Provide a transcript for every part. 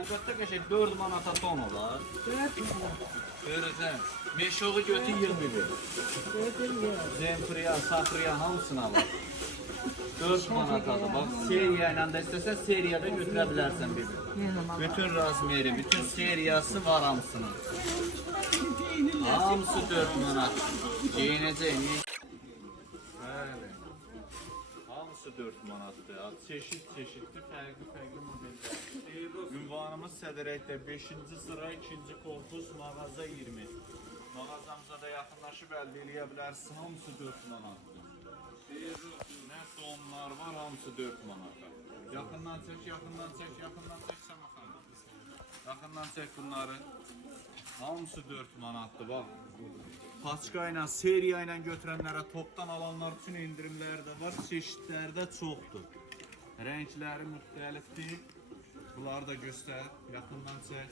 Əlbəttə qəşəng 4 manata ton olar. Görürsən, meşoğu götür 21. Zempriya, safriya hamısını alır. 4 manatadır. Bax, seriya ilə də istəsən seriyada götürə bilərsən bir. Bütün razmeri, bütün seriyası var hamısının. Hamısı 4 manat. Geyinəcək. Bəli. Hamısı 4 manatdır. Çeşitli, fərqli modellər. Ünvanımız Sədərəkdə 5-ci sıra 2-ci korpus mağaza 20. Mağazamıza da yaxınlaşıb əldə eləyə bilərsiniz. Hamısı 4 manatdır. Nə donlar var, hamısı 4 manata. Yaxından çək Səməxan. Yaxından çək bunları. Hamısı 4 manatdır, bax. Paçka ilə, seriya ilə götürənlərə, topdan alanlar üçün indirimlər də var. Çeşidləri də çoxdur. Rəngləri müxtəlifdir. Bunları da göstər, yaxından çək.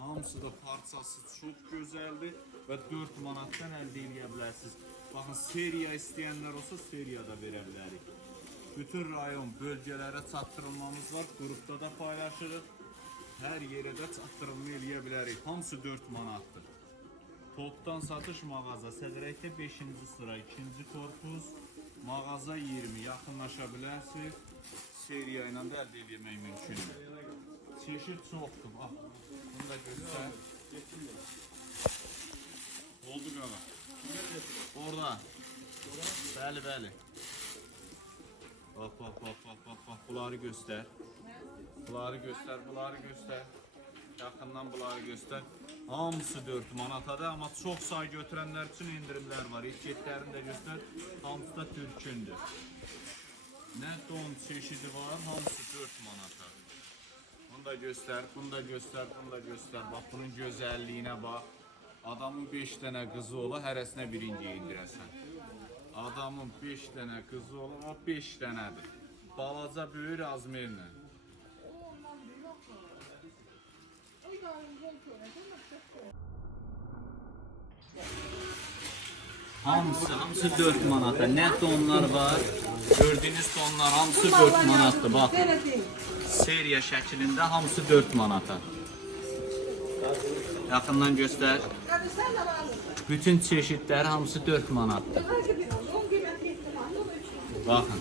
Hamısı da parçası çox gözəldir və 4 manatdan əldə eləyə bilərsiniz. Baxın, seriya istəyənlər olsa seriyada verə bilərik. Bütün rayon, bölgələrə çatdırılmamız var. Qrupda da paylaşırıq. Hər yerə də çatdırılma eləyə bilərik. Hamısı 4 manatdır. Topdan satış mağaza. Sədərəkdə 5-ci sıra, 2-ci korpus. Mağaza 20. Yaxınlaşa bilərsiniz. Seriya ilə də əldə eləmək mümkündür. Çeşid çoxdur. Bax, bunu da göstər. Oldu qala. Orada. Bəli. Bax. Bunları göstər. Bunları göstər. Yaxından bunları göstər. Hamısı 4 manatadır, amma çox say götürənlər üçün indirimlər var. Etiketlərini də göstər. Hamısı da türkündür. Nə don çeşidi var, hamısı 4 manata. Bunu da göstər. Bax, bunun gözəlliyinə bax. Adamın 5 dənə qızı ola, hərəsinə birinci indirəsən. Adamın 5 dənə qızı ola, 5 dənədir. Balaca böyür azmerlə. Hamısı 4 manata. Nə donlar var? Gördüyünüz donlar hamısı 4 manatdır. Bax, seriya şəklində hamısı 4 manata. Yaxından göstər. Bütün çeşidlər hamısı 4 manatdır. Baxın.